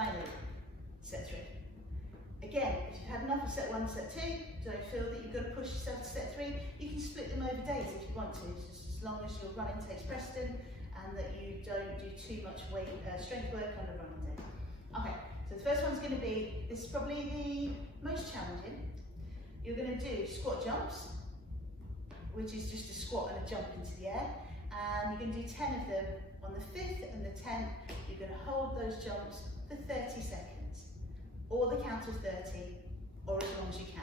Finally, set 3. Again, if you've had enough of set 1 and set 2, don't feel that you've got to push yourself to set 3, you can split them over days if you want to, just as long as your running takes precedent and that you don't do too much strength work on a running day. Okay, so the first one's going to be, this is probably the most challenging. You're going to do squat jumps, which is just a squat and a jump into the air, and you're going to do 10 of them. On the 5th and the 10th, you're going to hold those jumps for 30 seconds, or the count of 30, or as long as you can.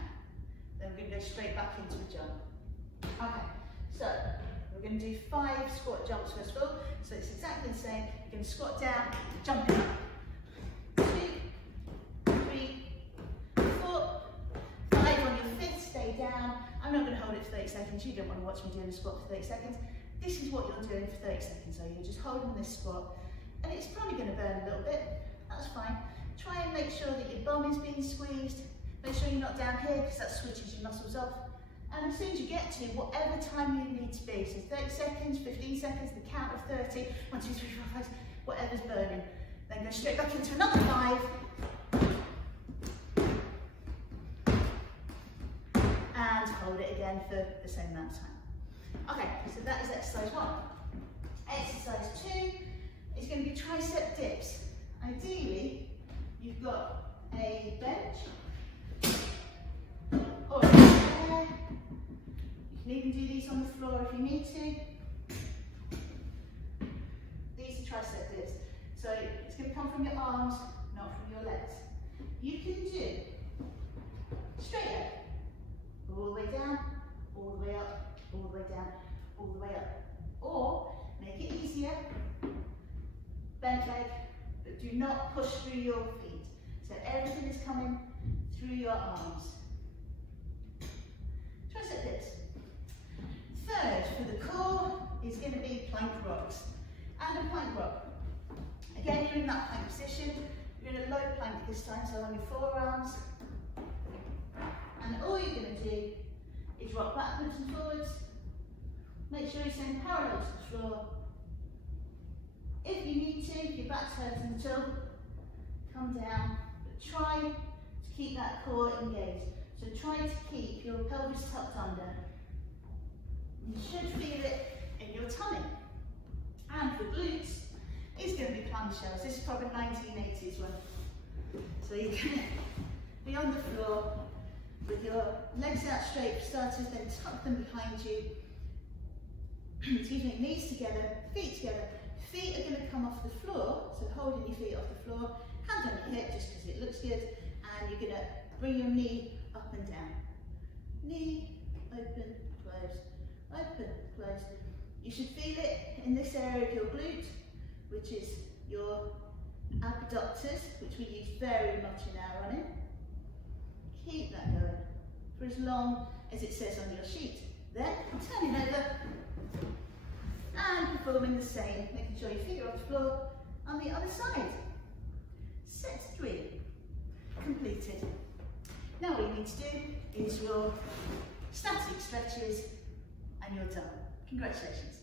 Then we're going to go straight back into a jump. Okay, so we're going to do 5 squat jumps first of all. So it's exactly the same. You're going to squat down, jump up. 2, 3, 4, 5 on your 5th, stay down. I'm not going to hold it for 30 seconds. You don't want to watch me doing a squat for 30 seconds. This is what you're doing for 30 seconds. So you're just holding this squat, and it's probably going to burn a little bit. That's fine. Try and make sure that your bum is being squeezed. Make sure you're not down here because that switches your muscles off. And as soon as you get to whatever time you need to be, so 30 seconds, 15 seconds, the count of 30, 1, 2, 3, 4, 5, whatever's burning. Then go straight back into another 5. And hold it again for the same amount of time. Okay, so that is exercise 1. Exercise 2 is going to be tricep dips. Ideally, you've got a bench or a chair. You can even do these on the floor if you need to. These are tricep dips. So it's going to come from your arms, not from your legs. You can do straight up, all the way down, all the way up, all the way down, all the way up. Or make it easier, bent leg, but do not push through your feet. So everything is coming through your arms. Tricep dips. Third, for the core, is going to be plank rocks. And a plank rock. Again, you're in that plank position. You're in a low plank this time, so on your forearms. And all you're going to do is rock backwards and forwards. Make sure you're staying parallel to the floor. If you need to, if your back's hurting at all, come down, but try to keep that core engaged. So try to keep your pelvis tucked under. You should feel it in your tummy. And for glutes, it's going to be plum shells. This is probably 1980s one. So you're going to be on the floor with your legs out straight for starters, then tuck them behind you. Excuse me, knees together, feet together. Feet are going to come off the floor, so holding your feet off the floor, hand on your hip just because it looks good, and you're going to bring your knee up and down. Knee, open, close, open, close. You should feel it in this area of your glute, which is your abductors, which we use very much in our running. Keep that going for as long as it says on your sheet. Then turn it over and performing the same, making sure your feet are off the floor on the other side. Set 3 completed. Now what you need to do is your static stretches and you're done. Congratulations.